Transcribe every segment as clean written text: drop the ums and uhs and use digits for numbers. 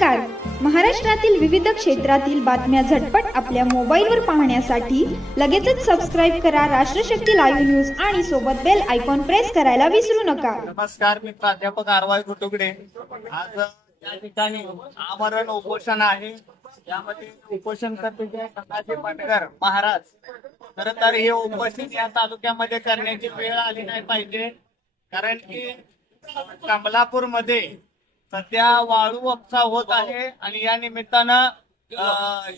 नमस्कार. महाराष्ट्रातील विविध क्षेत्रातील बातम्या झटपट आपल्या मोबाईलवर पाहण्यासाठी लगेचच सबस्क्राइब करा राष्ट्रशक्ती लाईव्ह न्यूज आणि सोबत बेल आयकॉन प्रेस करायला विसरू नका. नमस्कार, मी प्राध्यापक आरवाई कुटुंबे. आज या ठिकाणी आमरण उपोषण आहे. यामध्ये उपोषण करते संभाजी पाटकर महाराज. खरं तर हे उपोषण या तालुक्यामध्ये करण्याची वेळ आली नाही पाहिजे, कारण की कमलापूर मध्ये सध्या वाळू उपसा होत आहे आणि या निमित्तानं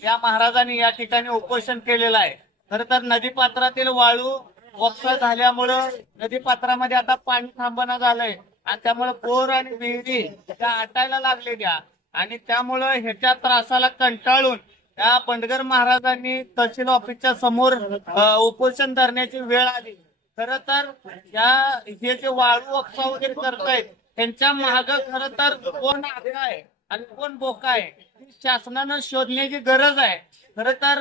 या महाराजांनी या ठिकाणी उपोषण केलेलं आहे. खरं तर नदीपात्रातील वाळू उपसा झाल्यामुळं नदीपात्रामध्ये आता पाणी थांबणं झालंय आणि त्यामुळे बोर आणि विहिरी त्या आटायला लागलेल्या आणि त्यामुळं ह्याच्या त्रासाला कंटाळून त्या बंडगर महाराजांनी तहसील ऑफिसच्या समोर उपोषण धरण्याची वेळ आली. खरं तर हे जे वाळू उपसा वगैरे करतायत त्यांच्या माग खरं तर कोण आगा आहे आणि कोण बोका आहे शासनानं शोधण्याची गरज आहे. खरं तर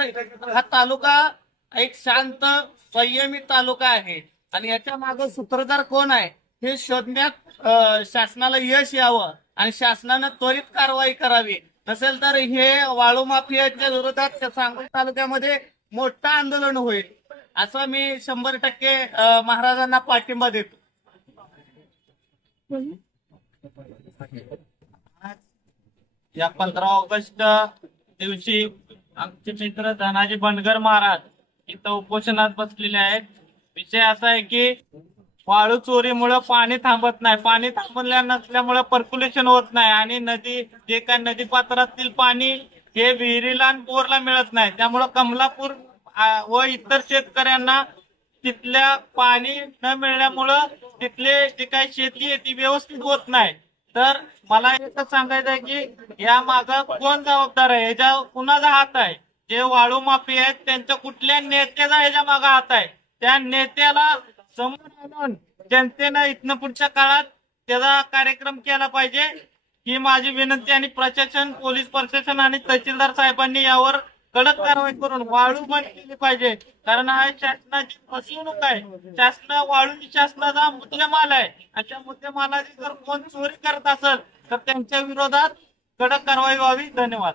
हा तालुका एक शांत संयमी तालुका आहे आणि याच्या माग सूत्रधार कोण आहे हे शोधण्यात शासनाला यश यावं आणि शासनानं त्वरित कारवाई करावी. नसेल तर हे वाळू माफियाच्या विरोधात सांगली तालुक्यामध्ये मोठं आंदोलन होईल, असं मी 100% महाराजांना पाठिंबा देतो. या 15 ऑगस्ट दिवशी आमचे मित्र धनाजी बंडगर महाराज इथं उपोषणात बसलेले आहेत. विषय असा आहे की वाळू चोरीमुळे पाणी थांबत नाही, पाणी थांबल्या नसल्यामुळे पर्क्युलेशन होत नाही आणि जे काय नदीपात्रातील पाणी हे विहिरीला आणि बोरला मिळत नाही. त्यामुळे कमलापूर व इतर शेतकऱ्यांना तिथल्या पाणी न मिळण्यामुळं तिथले जे काही शेती आहे ती व्यवस्थित होत नाही. तर मला एकच सांगायचं आहे की या माग कोण जबाबदार आहे, ह्याच्या कुणाचा हात आहे. जे वाळू माफी आहेत त्यांच्या कुठल्या नेत्याचा ह्याच्या मागे हात आहे. त्या नेत्याला समोर आणून जनतेनं इथनं पुढच्या काळात त्याचा कार्यक्रम केला पाहिजे ही माझी विनंती. आणि प्रशासन, पोलीस प्रशासन आणि तहसीलदार साहेबांनी यावर कडक कारवाई करून वाळू बंद केली पाहिजे, कारण हा शासनाची फसवणूक आहे. वाळू शासनाचा मुद्देमाल आहे आणि त्या मुद्देमालाची जर कोण चोरी करत असेल तर त्यांच्या विरोधात कडक कारवाई व्हावी. धन्यवाद.